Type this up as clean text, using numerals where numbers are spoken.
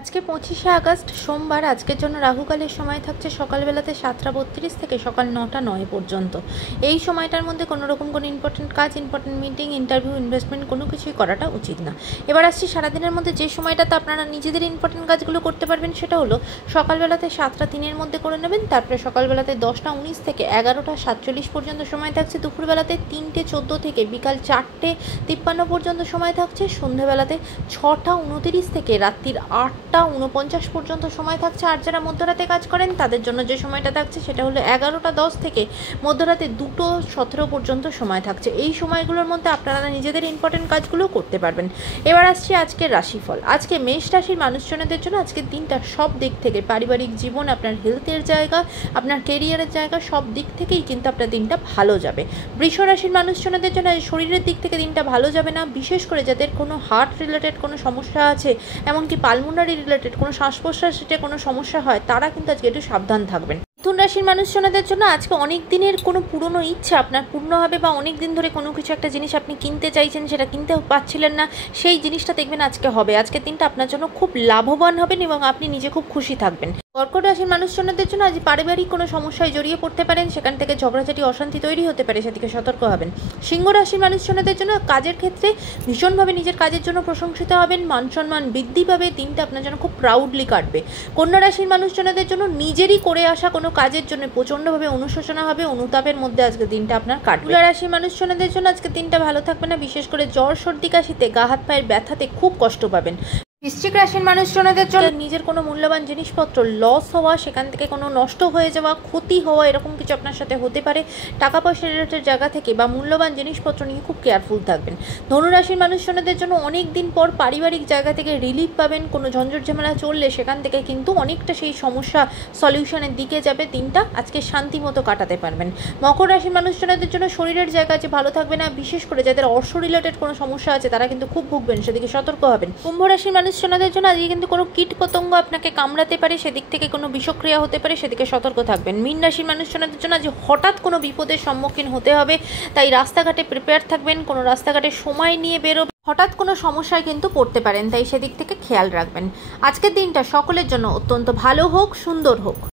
আজকে 25শে আগস্ট সোমবার। আজকের জন্য রাহুকালের সময় থাকছে সকালবেলাতে 7:32 থেকে সকাল 9:09 পর্যন্ত। এই সময়টার মধ্যে কোনো রকম কোনো ইম্পর্টেন্ট কাজ, ইম্পর্টেন্ট মিটিং, ইন্টারভিউ, ইনভেস্টমেন্ট কোনো কিছুই করাটা উচিত না। এবার আসছি সারাদিনের মধ্যে যে সময়টাতে আপনারা নিজেদের ইম্পর্টেন্ট কাজগুলো করতে পারবেন, সেটা হলো সকালবেলাতে 7:03 মধ্যে করে নেবেন। তারপরে সকালবেলাতে 10:19 থেকে 11:47 পর্যন্ত সময় থাকছে। দুপুরবেলাতে 3:14 থেকে বিকাল 4:53 পর্যন্ত সময় থাকছে। সন্ধ্যেবেলাতে 6:29 থেকে রাত্রির 8:49 পর্যন্ত সময় থাকছে। আর যারা মধ্যরাতে কাজ করেন তাদের জন্য যে সময়টা থাকছে সেটা হলো 11:10 থেকে মধ্যরাতে 2:17 পর্যন্ত সময় থাকছে। এই সময়গুলোর মধ্যে আপনারা নিজেদের ইম্পর্টেন্ট কাজগুলো করতে পারবেন। এবার আসছি আজকের রাশিফল। আজকে মেষ রাশির মানুষজনদের জন্য আজকের দিনটা সব দিক থেকে, পারিবারিক জীবন, আপনার হেলথের জায়গা, আপনার কেরিয়ারের জায়গা, সব দিক থেকেই কিন্তু আপনার দিনটা ভালো যাবে। বৃষ রাশির মানুষজনদের জন্য শরীরের দিক থেকে দিনটা ভালো যাবে না, বিশেষ করে যাদের কোনো হার্ট রিলেটেড কোনো সমস্যা আছে, এমনকি পালমোনারি রিলেটেড কোনো শ্বাস প্রশ্বাসে কোনো সমস্যা হয়, তারা কিন্তু আজকে একটু সাবধান থাকবেন। মিথুন রাশির মানুষজনদের জন্য আজকে অনেক দিনের কোনো পুরনো ইচ্ছা আপনার পূর্ণ হবে, বা অনেক দিন ধরে কোনো কিছু একটা জিনিস আপনি কিনতে চাইছেন, সেটা কিনতে পারছিলেন না, সেই জিনিসটা দেখবেন আজকে হবে। আজকের দিনটা আপনার জন্য খুব লাভবান হবেন এবং আপনি নিজে খুব খুশি থাকবেন। কর্কট রাশির মানুষজনদের জন্য আজ পারিবারিক কোনো সমস্যায় জড়িয়ে পড়তে পারেন, সেখান থেকে ঝগড়াঝাটি, অশান্তি তৈরি হতে পারে, সেদিকে সতর্ক হবেন। সিংহ রাশির মানুষজনদের জন্য কাজের ক্ষেত্রে ভীষণভাবে নিজের কাজের জন্য প্রশংসিত হবেন, মান সম্মান বৃদ্ধি পাবে, দিনটা আপনার জন্য খুব প্রাউডলি কাটবে। কন্যা রাশির মানুষজনদের জন্য নিজেরই করে আসা কোনো কাজের জন্য প্রচণ্ডভাবে অনুশোচনা হবে, অনুতাপের মধ্যে আজকে দিনটা আপনার কাটবে। তুলা রাশির মানুষজনদের জন্য আজকে দিনটা ভালো থাকবে না, বিশেষ করে জ্বর, সর্দি, কাশিতে, গা হাত পায়ের ব্যথাতে খুব কষ্ট পাবেন। বৃশ্চিক রাশির মানুষজনদের জন্য নিজের কোনো মূল্যবান জিনিসপত্র লস হওয়া, সেখান থেকে কোনো নষ্ট হয়ে যাওয়া, ক্ষতি হওয়া, এরকম কিছু আপনার সাথে হতে পারে। টাকা পয়সা রিলেটেড জায়গা থেকে বা মূল্যবান জিনিসপত্র নিয়ে খুব কেয়ারফুল থাকবেন। ধনুরাশির মানুষজনদের জন্য অনেক দিন পর পারিবারিক জায়গা থেকে রিলিফ পাবেন। কোনো ঝঞ্ঝট ঝামেলা চললে সেখান থেকে কিন্তু অনেকটা সেই সমস্যা সলিউশনের দিকে যাবে। দিনটা আজকে শান্তি মতো কাটাতে পারবেন। মকর রাশির মানুষজনদের জন্য শরীরের জায়গা যে ভালো থাকবে না, বিশেষ করে যাদের অর্থ রিলেটেড কোনো সমস্যা আছে তারা কিন্তু খুব ভুগবেন, সেদিকে সতর্ক হবেন। কুম্ভ রাশির মানুষজনদের জন্য আজকে কিন্তু কোনো কীট পতঙ্গ আপনাকে কামড়াতে পারে, সেদিক থেকে কোনো বিষক্রিয়া হতে পারে, সেদিকে সতর্ক থাকবেন। মীন রাশির মানুষজনদের জন্য আজ হঠাৎ কোনো বিপদের সম্মুখীন হতে হবে, তাই রাস্তাঘাটে প্রিপেয়ার থাকবেন। কোনো রাস্তাঘাটে সময় নিয়ে বেরোবেন, হঠাৎ কোনো সমস্যায় কিন্তু পড়তে পারেন, তাই সেদিক থেকে খেয়াল রাখবেন। আজকের দিনটা সকলের জন্য অত্যন্ত ভালো হোক, সুন্দর হোক।